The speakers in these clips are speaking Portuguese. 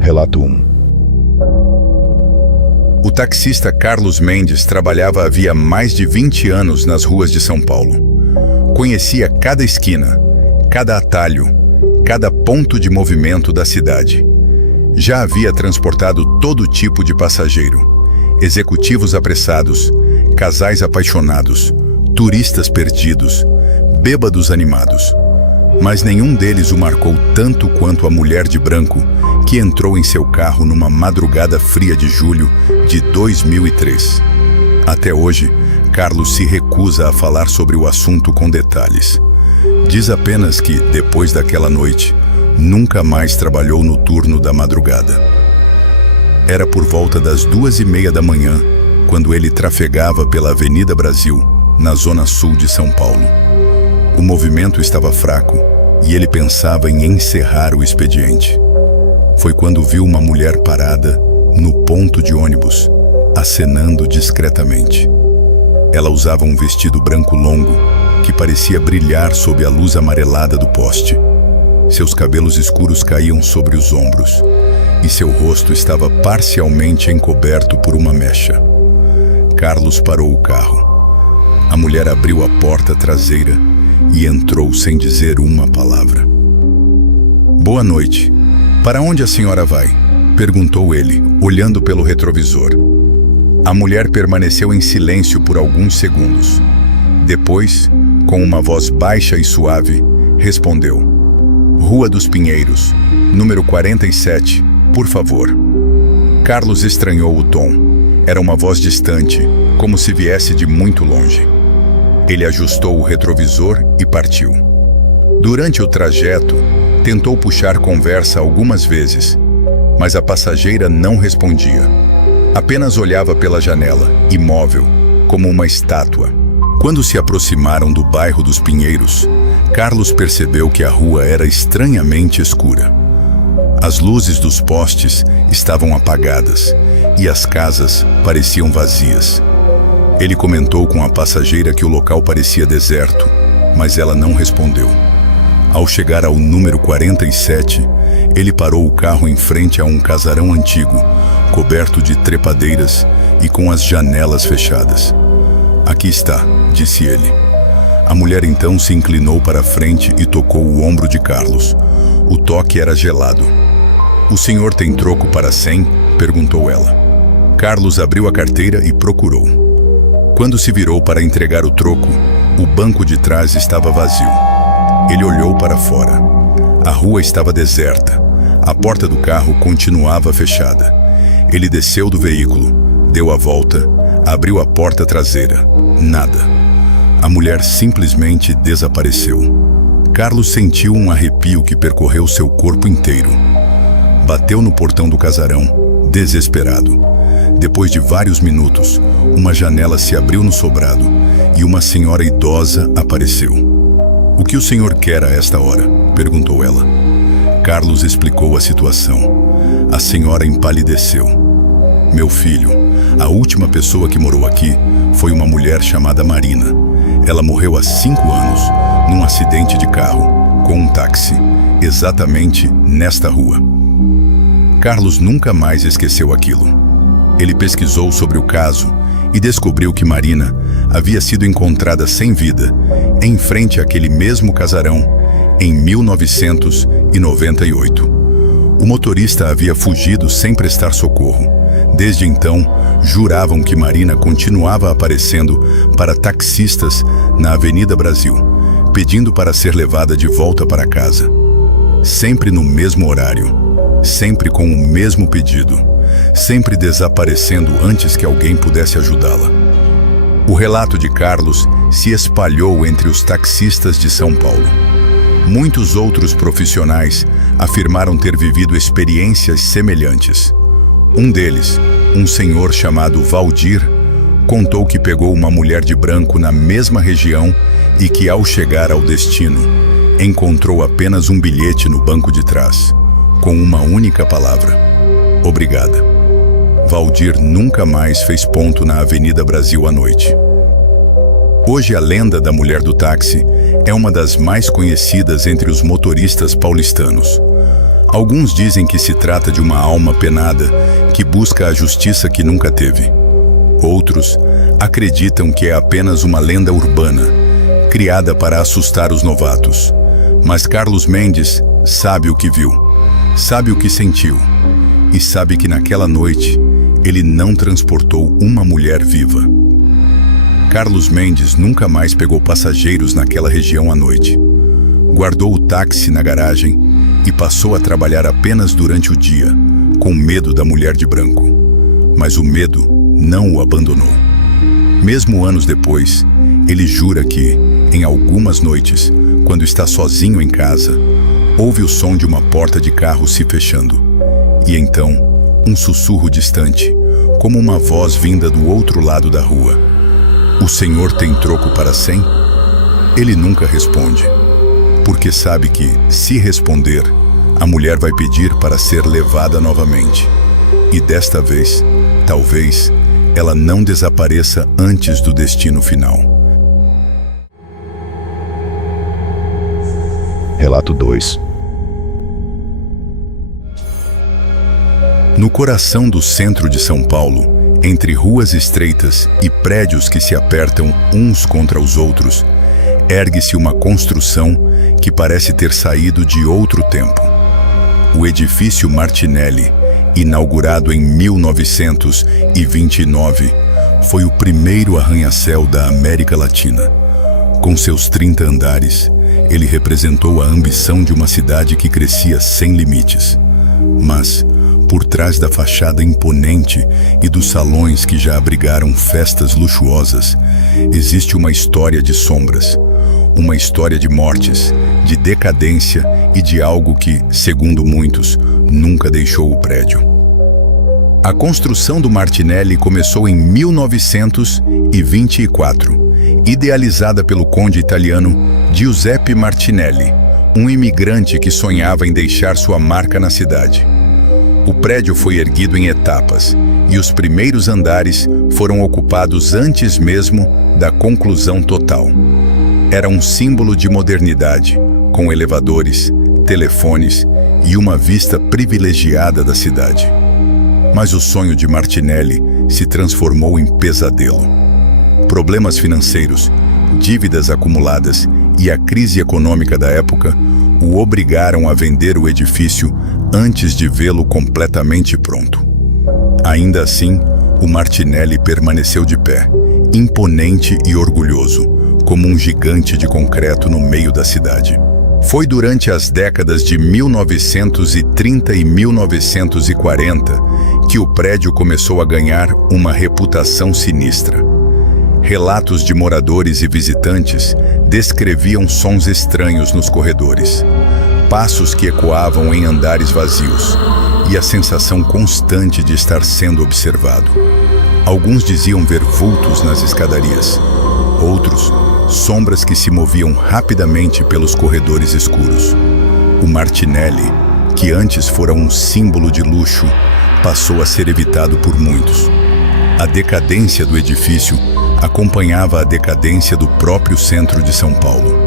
Relato 1. O taxista Carlos Mendes trabalhava havia mais de 20 anos nas ruas de São Paulo. Conhecia cada esquina, cada atalho, cada ponto de movimento da cidade. Já havia transportado todo tipo de passageiro: executivos apressados, casais apaixonados, turistas perdidos, bêbados animados. Mas nenhum deles o marcou tanto quanto a mulher de branco que entrou em seu carro numa madrugada fria de julho de 2003. Até hoje, Carlos se recusa a falar sobre o assunto com detalhes. Diz apenas que, depois daquela noite, nunca mais trabalhou no turno da madrugada. Era por volta das 2:30 da manhã, quando ele trafegava pela Avenida Brasil, na zona sul de São Paulo. O movimento estava fraco e ele pensava em encerrar o expediente. Foi quando viu uma mulher parada no ponto de ônibus, acenando discretamente. Ela usava um vestido branco longo que parecia brilhar sob a luz amarelada do poste. Seus cabelos escuros caíam sobre os ombros e seu rosto estava parcialmente encoberto por uma mecha. Carlos parou o carro. A mulher abriu a porta traseira e entrou sem dizer uma palavra. "Boa noite. Para onde a senhora vai?" perguntou ele, olhando pelo retrovisor. A mulher permaneceu em silêncio por alguns segundos. Depois, com uma voz baixa e suave, respondeu: "Rua dos Pinheiros, número 47, por favor." Carlos estranhou o tom. Era uma voz distante, como se viesse de muito longe. Ele ajustou o retrovisor e partiu. Durante o trajeto, tentou puxar conversa algumas vezes, mas a passageira não respondia. Apenas olhava pela janela, imóvel, como uma estátua. Quando se aproximaram do bairro dos Pinheiros, Carlos percebeu que a rua era estranhamente escura. As luzes dos postes estavam apagadas e as casas pareciam vazias. Ele comentou com a passageira que o local parecia deserto, mas ela não respondeu. Ao chegar ao número 47, ele parou o carro em frente a um casarão antigo, coberto de trepadeiras e com as janelas fechadas. "Aqui está", disse ele. A mulher então se inclinou para a frente e tocou o ombro de Carlos. O toque era gelado. "O senhor tem troco para 100?" perguntou ela. Carlos abriu a carteira e procurou. Quando se virou para entregar o troco, o banco de trás estava vazio. Ele olhou para fora. A rua estava deserta. A porta do carro continuava fechada. Ele desceu do veículo, deu a volta, abriu a porta traseira. Nada. A mulher simplesmente desapareceu. Carlos sentiu um arrepio que percorreu seu corpo inteiro. Bateu no portão do casarão, desesperado. Depois de vários minutos, uma janela se abriu no sobrado e uma senhora idosa apareceu. "O que o senhor quer a esta hora?" perguntou ela. Carlos explicou a situação. A senhora empalideceu. "Meu filho, a última pessoa que morou aqui foi uma mulher chamada Marina. Ela morreu há 5 anos, num acidente de carro, com um táxi, exatamente nesta rua." Carlos nunca mais esqueceu aquilo. Ele pesquisou sobre o caso e descobriu que Marina havia sido encontrada sem vida, em frente àquele mesmo casarão, em 1998. O motorista havia fugido sem prestar socorro. Desde então, juravam que Marina continuava aparecendo para taxistas na Avenida Brasil, pedindo para ser levada de volta para casa. Sempre no mesmo horário, sempre com o mesmo pedido, sempre desaparecendo antes que alguém pudesse ajudá-la. O relato de Carlos se espalhou entre os taxistas de São Paulo. Muitos outros profissionais afirmaram ter vivido experiências semelhantes. Um deles, um senhor chamado Valdir, contou que pegou uma mulher de branco na mesma região e que, ao chegar ao destino, encontrou apenas um bilhete no banco de trás, com uma única palavra: "Obrigada." Valdir nunca mais fez ponto na Avenida Brasil à noite. Hoje a lenda da mulher do táxi é uma das mais conhecidas entre os motoristas paulistanos. Alguns dizem que se trata de uma alma penada que busca a justiça que nunca teve. Outros acreditam que é apenas uma lenda urbana, criada para assustar os novatos. Mas Carlos Mendes sabe o que viu, sabe o que sentiu e sabe que naquela noite ele não transportou uma mulher viva. Carlos Mendes nunca mais pegou passageiros naquela região à noite. Guardou o táxi na garagem e passou a trabalhar apenas durante o dia, com medo da mulher de branco. Mas o medo não o abandonou. Mesmo anos depois, ele jura que, em algumas noites, quando está sozinho em casa, ouve o som de uma porta de carro se fechando. E então, um sussurro distante, como uma voz vinda do outro lado da rua. "O senhor tem troco para 100?" Ele nunca responde, porque sabe que, se responder, a mulher vai pedir para ser levada novamente. E desta vez, talvez, ela não desapareça antes do destino final. Relato 2. No coração do centro de São Paulo, entre ruas estreitas e prédios que se apertam uns contra os outros, ergue-se uma construção que parece ter saído de outro tempo. O edifício Martinelli, inaugurado em 1929, foi o primeiro arranha-céu da América Latina. Com seus 30 andares, ele representou a ambição de uma cidade que crescia sem limites. Mas, por trás da fachada imponente e dos salões que já abrigaram festas luxuosas, existe uma história de sombras, uma história de mortes, de decadência e de algo que, segundo muitos, nunca deixou o prédio. A construção do Martinelli começou em 1924, idealizada pelo conde italiano Giuseppe Martinelli, um imigrante que sonhava em deixar sua marca na cidade. O prédio foi erguido em etapas e os primeiros andares foram ocupados antes mesmo da conclusão total. Era um símbolo de modernidade, com elevadores, telefones e uma vista privilegiada da cidade. Mas o sonho de Martinelli se transformou em pesadelo. Problemas financeiros, dívidas acumuladas e a crise econômica da época o obrigaram a vender o edifício antes de vê-lo completamente pronto. Ainda assim, o Martinelli permaneceu de pé, imponente e orgulhoso, como um gigante de concreto no meio da cidade. Foi durante as décadas de 1930 e 1940 que o prédio começou a ganhar uma reputação sinistra. Relatos de moradores e visitantes descreviam sons estranhos nos corredores, passos que ecoavam em andares vazios e a sensação constante de estar sendo observado. Alguns diziam ver vultos nas escadarias, outros, sombras que se moviam rapidamente pelos corredores escuros. O Martinelli, que antes fora um símbolo de luxo, passou a ser evitado por muitos. A decadência do edifício acompanhava a decadência do próprio centro de São Paulo.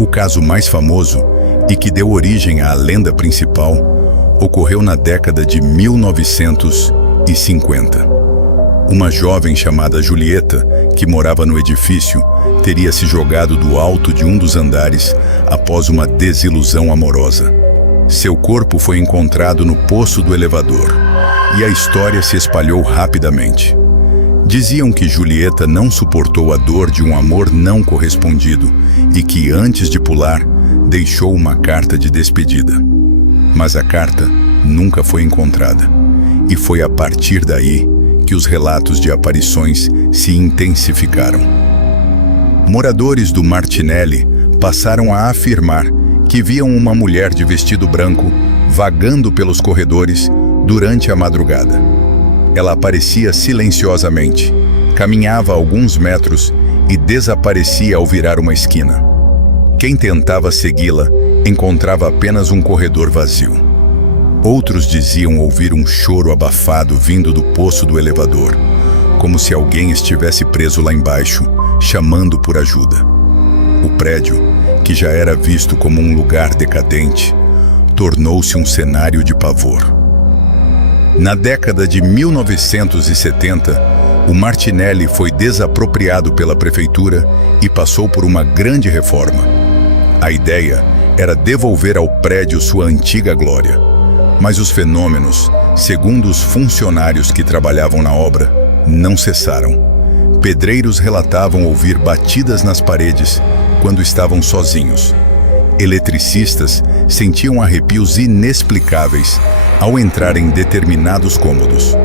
O caso mais famoso, e que deu origem à lenda principal, ocorreu na década de 1950. Uma jovem chamada Julieta, que morava no edifício, teria se jogado do alto de um dos andares após uma desilusão amorosa. Seu corpo foi encontrado no poço do elevador, e a história se espalhou rapidamente. Diziam que Julieta não suportou a dor de um amor não correspondido e que, antes de pular, deixou uma carta de despedida. Mas a carta nunca foi encontrada, e foi a partir daí que os relatos de aparições se intensificaram. Moradores do Martinelli passaram a afirmar que viam uma mulher de vestido branco vagando pelos corredores durante a madrugada. Ela aparecia silenciosamente, caminhava alguns metros e desaparecia ao virar uma esquina. Quem tentava segui-la encontrava apenas um corredor vazio. Outros diziam ouvir um choro abafado vindo do poço do elevador, como se alguém estivesse preso lá embaixo, chamando por ajuda. O prédio, que já era visto como um lugar decadente, tornou-se um cenário de pavor. Na década de 1970, o Martinelli foi desapropriado pela prefeitura e passou por uma grande reforma. A ideia era devolver ao prédio sua antiga glória. Mas os fenômenos, segundo os funcionários que trabalhavam na obra, não cessaram. Pedreiros relatavam ouvir batidas nas paredes quando estavam sozinhos. Eletricistas sentiam arrepios inexplicáveis ao entrar em determinados cômodos.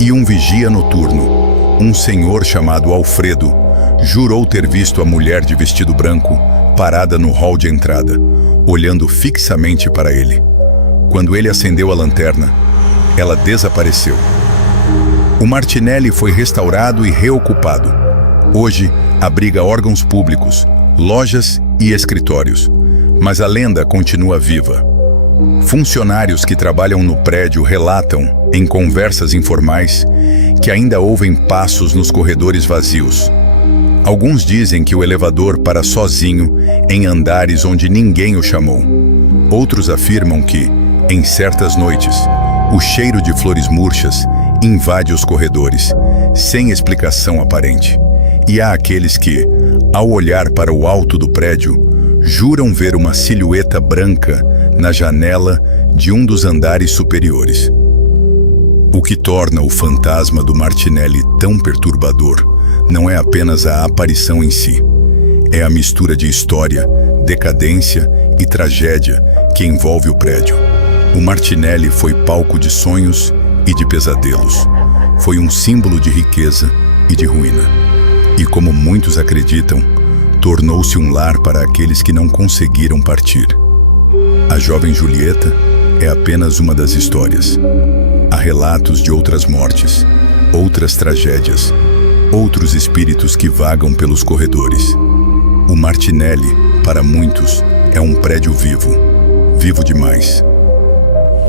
E um vigia noturno, um senhor chamado Alfredo, jurou ter visto a mulher de vestido branco parada no hall de entrada, olhando fixamente para ele. Quando ele acendeu a lanterna, ela desapareceu. O Martinelli foi restaurado e reocupado. Hoje, abriga órgãos públicos, lojas e escritórios. Mas a lenda continua viva. Funcionários que trabalham no prédio relatam, em conversas informais, que ainda ouvem passos nos corredores vazios. Alguns dizem que o elevador para sozinho em andares onde ninguém o chamou. Outros afirmam que, em certas noites, o cheiro de flores murchas invade os corredores, sem explicação aparente. E há aqueles que, ao olhar para o alto do prédio, juram ver uma silhueta branca na janela de um dos andares superiores. O que torna o fantasma do Martinelli tão perturbador não é apenas a aparição em si. É a mistura de história, decadência e tragédia que envolve o prédio. O Martinelli foi palco de sonhos e de pesadelos. Foi um símbolo de riqueza e de ruína. E como muitos acreditam, tornou-se um lar para aqueles que não conseguiram partir. A jovem Julieta é apenas uma das histórias. Há relatos de outras mortes, outras tragédias, outros espíritos que vagam pelos corredores. O Martinelli, para muitos, é um prédio vivo, vivo demais.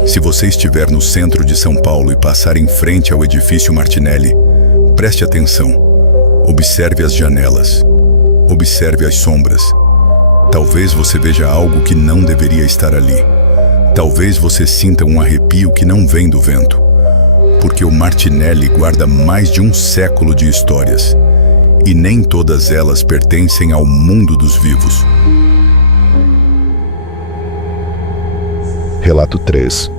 Se você estiver no centro de São Paulo e passar em frente ao edifício Martinelli, preste atenção. Observe as janelas. Observe as sombras. Talvez você veja algo que não deveria estar ali. Talvez você sinta um arrepio que não vem do vento. Porque o Martinelli guarda mais de um século de histórias. E nem todas elas pertencem ao mundo dos vivos. Relato 3.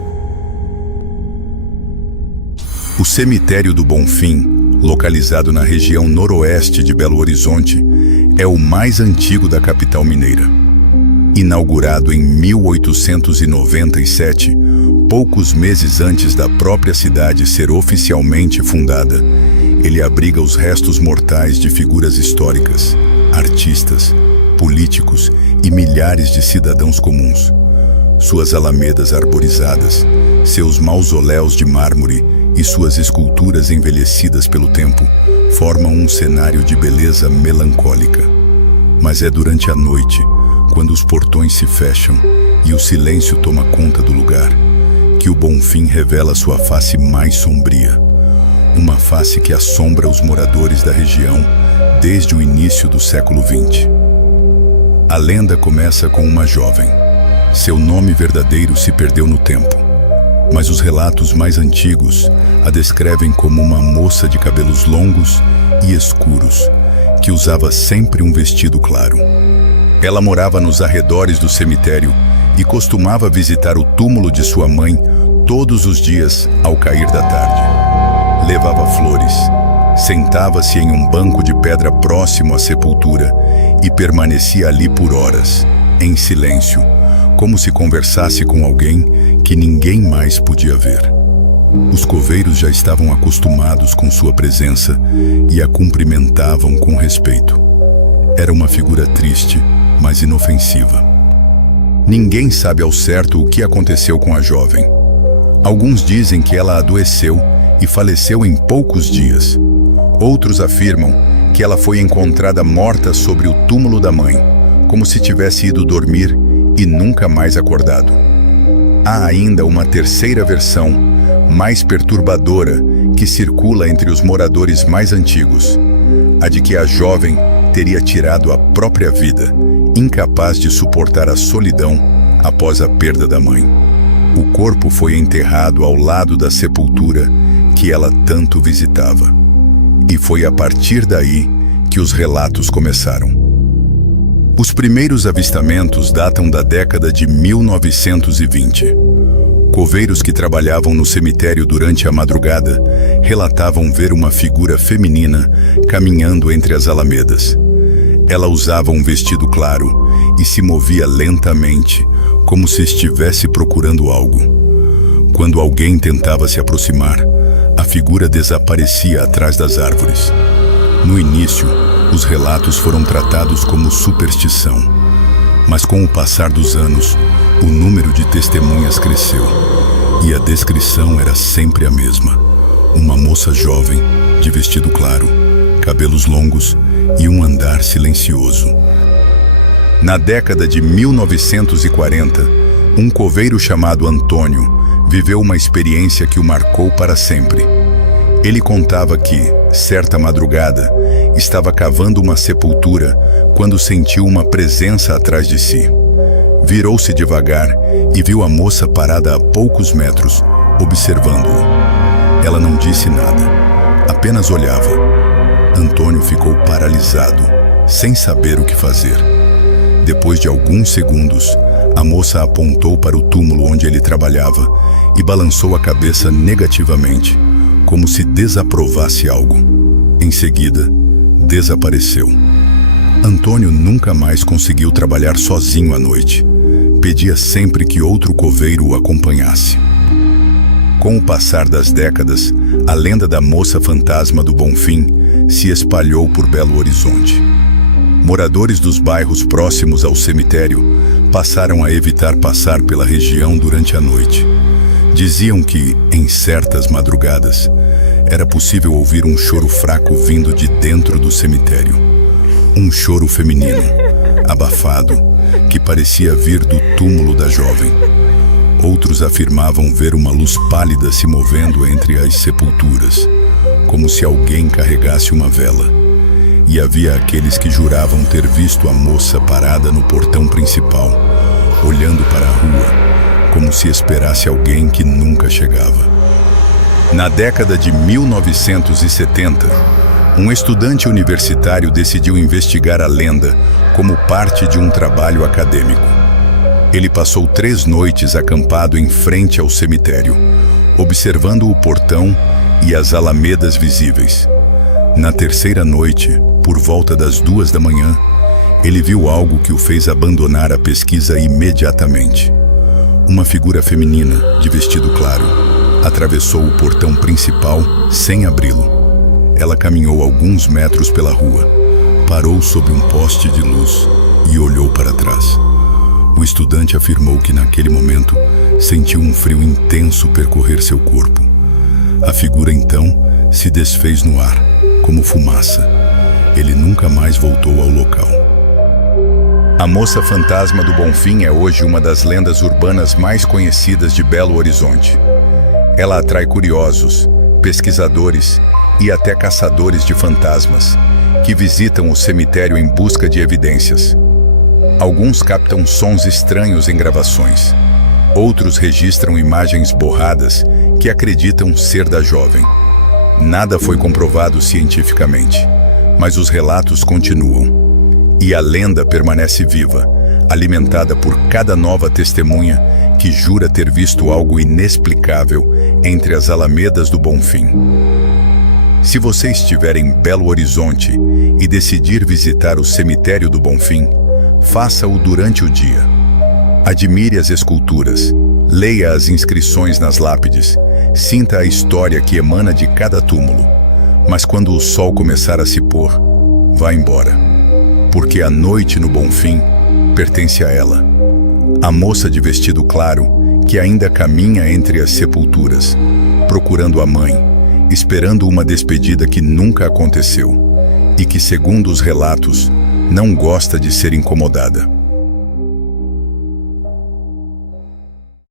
O cemitério do Bonfim, localizado na região noroeste de Belo Horizonte, é o mais antigo da capital mineira. Inaugurado em 1897, poucos meses antes da própria cidade ser oficialmente fundada, ele abriga os restos mortais de figuras históricas, artistas, políticos e milhares de cidadãos comuns. Suas alamedas arborizadas, seus mausoléus de mármore e suas esculturas envelhecidas pelo tempo formam um cenário de beleza melancólica. Mas é durante a noite, quando os portões se fecham e o silêncio toma conta do lugar, que o Bonfim revela sua face mais sombria. Uma face que assombra os moradores da região desde o início do século XX. A lenda começa com uma jovem. Seu nome verdadeiro se perdeu no tempo, mas os relatos mais antigos a descrevem como uma moça de cabelos longos e escuros, que usava sempre um vestido claro. Ela morava nos arredores do cemitério e costumava visitar o túmulo de sua mãe todos os dias ao cair da tarde. Levava flores, sentava-se em um banco de pedra próximo à sepultura e permanecia ali por horas, em silêncio, como se conversasse com alguém que ninguém mais podia ver. Os coveiros já estavam acostumados com sua presença e a cumprimentavam com respeito. Era uma figura triste, mas inofensiva. Ninguém sabe ao certo o que aconteceu com a jovem. Alguns dizem que ela adoeceu e faleceu em poucos dias. Outros afirmam que ela foi encontrada morta sobre o túmulo da mãe, como se tivesse ido dormir e nunca mais acordado. Há ainda uma terceira versão, mais perturbadora, que circula entre os moradores mais antigos, a de que a jovem teria tirado a própria vida, incapaz de suportar a solidão após a perda da mãe. O corpo foi enterrado ao lado da sepultura que ela tanto visitava. E foi a partir daí que os relatos começaram. Os primeiros avistamentos datam da década de 1920. Coveiros que trabalhavam no cemitério durante a madrugada relatavam ver uma figura feminina caminhando entre as alamedas. Ela usava um vestido claro e se movia lentamente, como se estivesse procurando algo. Quando alguém tentava se aproximar, a figura desaparecia atrás das árvores. No início, os relatos foram tratados como superstição, mas com o passar dos anos, o número de testemunhas cresceu e a descrição era sempre a mesma. Uma moça jovem, de vestido claro, cabelos longos e um andar silencioso. Na década de 1940, um coveiro chamado Antônio viveu uma experiência que o marcou para sempre. Ele contava que, certa madrugada, estava cavando uma sepultura quando sentiu uma presença atrás de si. Virou-se devagar e viu a moça parada a poucos metros, observando-o. Ela não disse nada, apenas olhava. Antônio ficou paralisado, sem saber o que fazer. Depois de alguns segundos, a moça apontou para o túmulo onde ele trabalhava e balançou a cabeça negativamente, como se desaprovasse algo. Em seguida, desapareceu. Antônio nunca mais conseguiu trabalhar sozinho à noite. Pedia sempre que outro coveiro o acompanhasse. Com o passar das décadas, a lenda da moça fantasma do Bonfim se espalhou por Belo Horizonte. Moradores dos bairros próximos ao cemitério passaram a evitar passar pela região durante a noite. Diziam que, em certas madrugadas, era possível ouvir um choro fraco vindo de dentro do cemitério. Um choro feminino, abafado, que parecia vir do túmulo da jovem. Outros afirmavam ver uma luz pálida se movendo entre as sepulturas, como se alguém carregasse uma vela. E havia aqueles que juravam ter visto a moça parada no portão principal, olhando para a rua, como se esperasse alguém que nunca chegava. Na década de 1970, um estudante universitário decidiu investigar a lenda como parte de um trabalho acadêmico. Ele passou 3 noites acampado em frente ao cemitério, observando o portão e as alamedas visíveis. Na terceira noite, por volta das 2 da manhã, ele viu algo que o fez abandonar a pesquisa imediatamente. Uma figura feminina, de vestido claro, atravessou o portão principal sem abri-lo. Ela caminhou alguns metros pela rua, parou sob um poste de luz e olhou para trás. O estudante afirmou que naquele momento sentiu um frio intenso percorrer seu corpo. A figura então se desfez no ar, como fumaça. Ele nunca mais voltou ao local. A moça fantasma do Bonfim é hoje uma das lendas urbanas mais conhecidas de Belo Horizonte. Ela atrai curiosos, pesquisadores e até caçadores de fantasmas, que visitam o cemitério em busca de evidências. Alguns captam sons estranhos em gravações. Outros registram imagens borradas que acreditam ser da jovem. Nada foi comprovado cientificamente, mas os relatos continuam. E a lenda permanece viva, alimentada por cada nova testemunha que jura ter visto algo inexplicável entre as alamedas do Bonfim. Se você estiver em Belo Horizonte e decidir visitar o cemitério do Bonfim, faça-o durante o dia. Admire as esculturas, leia as inscrições nas lápides, sinta a história que emana de cada túmulo. Mas quando o sol começar a se pôr, vá embora. Porque a noite no Bonfim pertence a ela. A moça de vestido claro, que ainda caminha entre as sepulturas, procurando a mãe, esperando uma despedida que nunca aconteceu, e que, segundo os relatos, não gosta de ser incomodada.